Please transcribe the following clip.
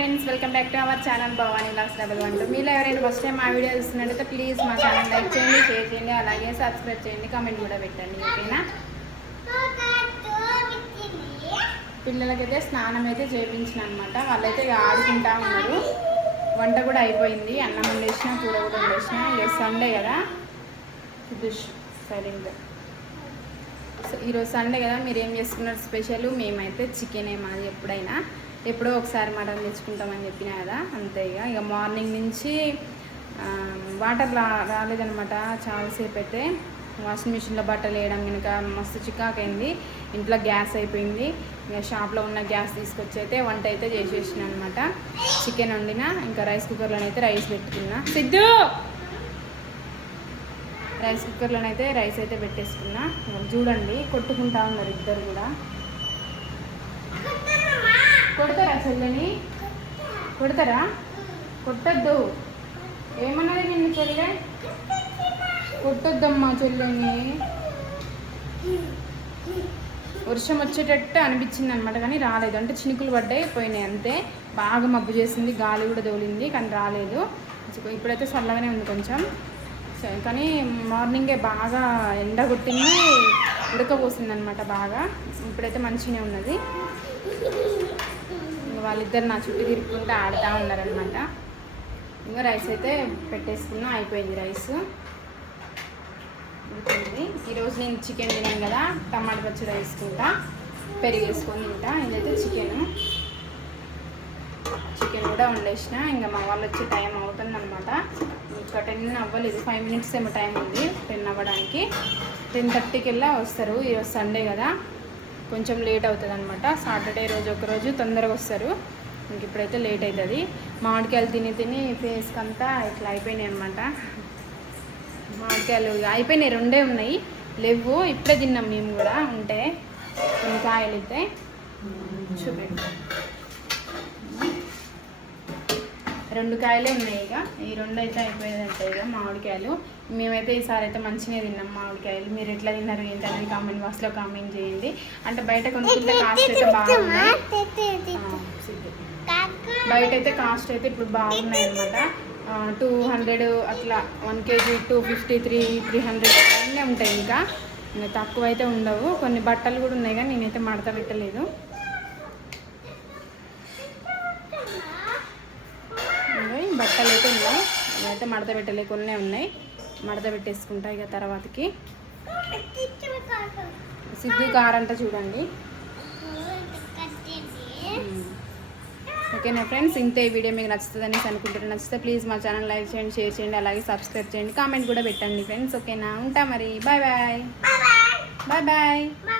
Friends welcome back to our channel Bhavani blogs double one మీలో ఎవరైనా first time మా video చూస్తున్నట్టయితే please మా ఛానల్ లైక్ చేయండి షేర్ చేయండి అలాగే సబ్స్క్రైబ్ చేయండి కామెంట్ కూడా పెట్టండి ఓకేనా? పిల్లలకైతే స్నానం అయితే చేయించిన అనమాట వాళ్ళైతే ఇక ఆడుకుంటా ఉన్నారు. వంట కూడా అయిపోయింది. అన్నం వండేసిన కూర కూడా వండేసిన ఇక సండే కదా. దుష్ సైలెంట్ ఈరోజు సండే కదా. మీరు ఏం చేసుకున్నారు స్పెషల్ మేమైతే చికెన్ మాది ఎప్పుడైనా. ఎప్పుడో ఒకసారి మటన్ తెచ్చుకుంటామని చెప్పినా కదా అంతే ఇక. ఇక మార్నింగ్ నుంచి వాటర్ రా రాలేదనమాట చాలాసేపు అయితే వాషింగ్ మిషన్లో బట్టలు వేయడం కనుక మస్తు చికాకైంది. ఇంట్లో గ్యాస్ అయిపోయింది. ఇక షాప్లో ఉన్న గ్యాస్ తీసుకొచ్చి అయితే వంట అయితే చేసేసిన అనమాట చికెన్ వండిన ఇంకా రైస్ కుక్కర్లోనైతే రైస్ పెట్టుకున్నా. సిద్ధు! రైస్ కుక్కర్లోనైతే రైస్ అయితే పెట్టేసుకున్నా. చూడండి కొట్టుకుంటా ఉన్నారు ఇద్దరు కూడా కొడతారా చెల్లెని కొడతారా? కొట్టద్దు. ఏమన్నది నిన్ను చెల్లె? కొట్టొద్దమ్మా చెల్లెని. వర్షం వచ్చేటట్టు అనిపించింది అనమాట కానీ రాలేదు. అంటే చినుకులు పడ్డాయి పోయినాయి అంతే. బాగా మబ్బు చేసింది గాలి కూడా తోలింది కానీ రాలేదు. ఇప్పుడైతే చల్లగానే ఉంది కొంచెం. సరే, కానీ మార్నింగే బాగా ఎండ కొట్టింది ఉడకపోసింది అనమాట బాగా. ఇప్పుడైతే మంచిగానే ఉన్నది. వాళ్ళిద్దరు నా చుట్టూ తిరుగుకుంటూ ఆడుతూ ఉన్నారనమాట ఇంకా రైస్ అయితే పెట్టేసుకున్నా అయిపోయింది రైస్. ఉంటుంది ఈరోజు నేను చికెన్ తినాను కదా టమాటా పచ్చడి వేసుకుంటా పెరుగు వేసుకొని తింటా. ఇదైతే చికెన్. చికెన్ కూడా వండేసిన. ఇంకా మా వాళ్ళు వచ్చే టైం అవుతుంది అనమాట ఇంకా టెన్ అవ్వలేదు. ఫైవ్ మినిట్స్ ఏమో టైం ఉంది టెన్ అవ్వడానికి. టెన్ థర్టీకి వెళ్ళా వస్తారు. ఈరోజు సండే కదా. కొంచెం లేట్ అవుతుంది అనమాట సాటర్డే రోజు ఒక రోజు తొందరగా వస్తారు. ఇంక ఇప్పుడైతే లేట్ అవుతుంది మామిడికాయలు తిని తిని ఫేస్కి అంతా ఇట్లా అయిపోయినాయి అనమాట మామిడికాయలు అయిపోయినాయి రెండే ఉన్నాయి. లేవు ఇప్పుడే తిన్నాం మేము కూడా. ఉంటే కొన్ని కాయలు అయితే. చూపెట్టు. రెండు కాయలే ఉన్నాయి ఇక. ఈ రెండు అయితే అయిపోయేదంట ఇక మామిడికాయలు. మేమైతే ఈసారి అయితే మంచిగా తిన్నాం మామిడికాయలు. మీరు ఎట్లా తిన్నారు ఏంటనేది కామెంట్ బాక్స్లో కామెంట్ చేయండి. అంటే బయట కొనుక్కుంటే కాస్ట్ అయితే బాగున్నాయి. బయట అయితే కాస్ట్ అయితే ఇప్పుడు బాగున్నాయి అనమాట టూ హండ్రెడ్ అట్లా one KG two fifty three three hundred అన్నీ ఉంటాయి ఇంకా. ఇంకా తక్కువ అయితే ఉండవు. కొన్ని బట్టలు కూడా ఉన్నాయి కానీ నేనైతే మడత పెట్టలేదు. బట్టలు అయితే ఉన్నాయి. అయితే మడత కొన్ని ఉన్నాయి. మడత పెట్టేసుకుంటా ఇక తర్వాతకి. సిద్ధు కారంట చూడండి. ఓకేనా ఫ్రెండ్స్ ఇంతే ఈ వీడియో మీకు నచ్చుతుందని అనుకుంటున్నాను నచ్చితే ప్లీజ్ మా ఛానల్ లైక్ చేయండి షేర్ చేయండి అలాగే సబ్స్క్రైబ్ చేయండి కామెంట్ కూడా పెట్టండి ఫ్రెండ్స్. ఓకేనా? ఉంటా మరి. బాయ్. Bye bye. బాయ్